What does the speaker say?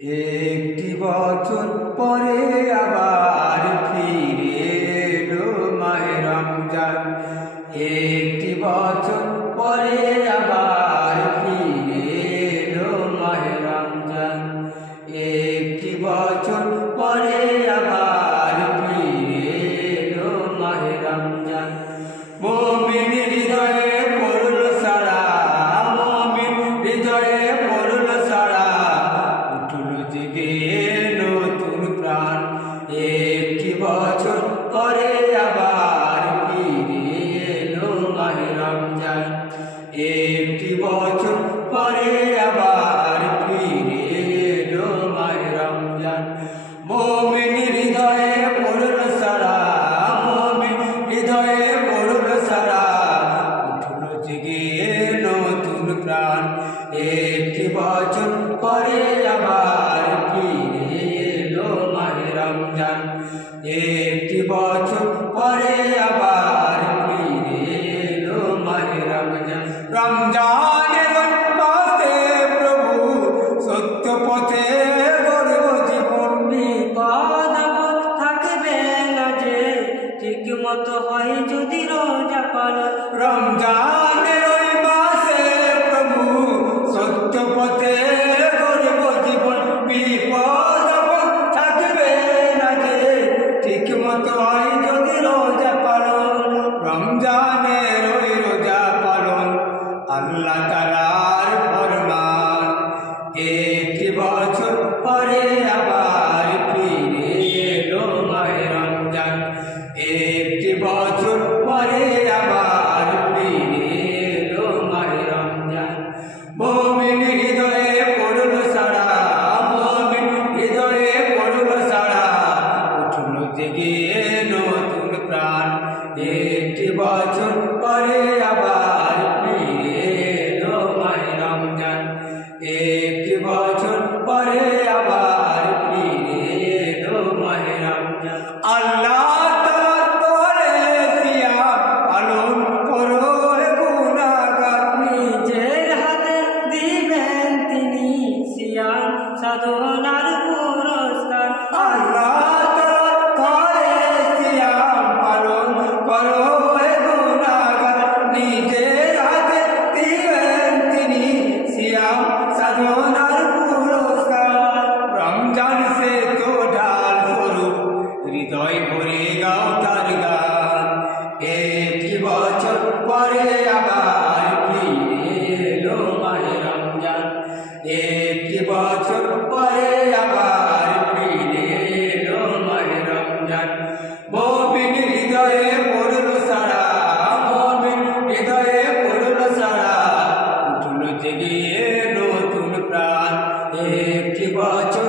একটি বছর পরে আবার ফিরে এলো মাহে রমজান। একটি বছর পরে আবার ফিরে এলো মাহে রমজান। একটি বছর পরে আবার ফিরে এলো মাহে রমজান। মুমিন হৃদয়ে পড়ল সারা, মুমিন হৃদয়ে পড়ল সারা, উঠল জেগে নতুন প্রাণ। একটি বছর পরে আবার ফিরে এলো মাহে রমজান। একটি বছর পরে আবার ফিরে এলো মাহে রমজান। মুমিন হৃদয়ে পড়ল সারা, মুমিন হৃদয়ে পড়ল সারা, উঠল জেগে নতুন প্রাণ। একটি বছর পরে আবার ফিরে এলো মাহে রমজান। একটি বছর পরে আবার ফিরে এলো মাহে রমজান। রমজানের মাসে প্রভু সত্য পথে গড়ব জীবন। বিপদ আপদ থাকবে না যে, ঠিক মতো হয় যদি রোজা পালন। রমজানের মাসে প্রভু সত্য পথে গড়ব জীবন। বিপদ আপদ থাকবে না যে, ঠিক মতো হয় যদি রোজা পালন। রমজানের রোজা পালন আল্লাহ তাআলার ফরমান। একটি বছর পরে আবার ফিরে এলো মাহে রমজান। একটি বছর পরে আবার ফিরে এলো মাহে রমজান। মুমিন হৃদয়ে পড়ল সারা, মুমিন হৃদয়ে পড়ল সারা, উঠল জেগে নতুন প্রাণ। একটি বছর পরে আবার ফিরে এলো মাহে রমজান। একটি বছর পরে আবার ফিরে এলো মাহে রমজান। আল্লাহ তাআলা বলে সিয়াম পালন করো হে গুনাহগার। নিজের হাতে দিবেন তিনি সিয়াম সাধনার পুরস্কার। আল্লাহ তাআলা বলে সিয়াম পালন করো হে গুনাহগার। নিজের হাতে দিবেন তিনি সিয়াম সাধনার পুরস্কার। রমজান সে তো ঢাল স্বরূপ, হৃদয় ভরে গাও তার গান। একটি বছর পরে আবার ফিরে এলো মাহে রমজান। একটি বছর পরে আবার ফিরে এলো মাহে রমজান। মুমিন হৃদয়ে পড়ল সারা, মুমিন হৃদয়ে পড়ল সারা, উঠল জেগে নতুন প্রাণ। একটি বছর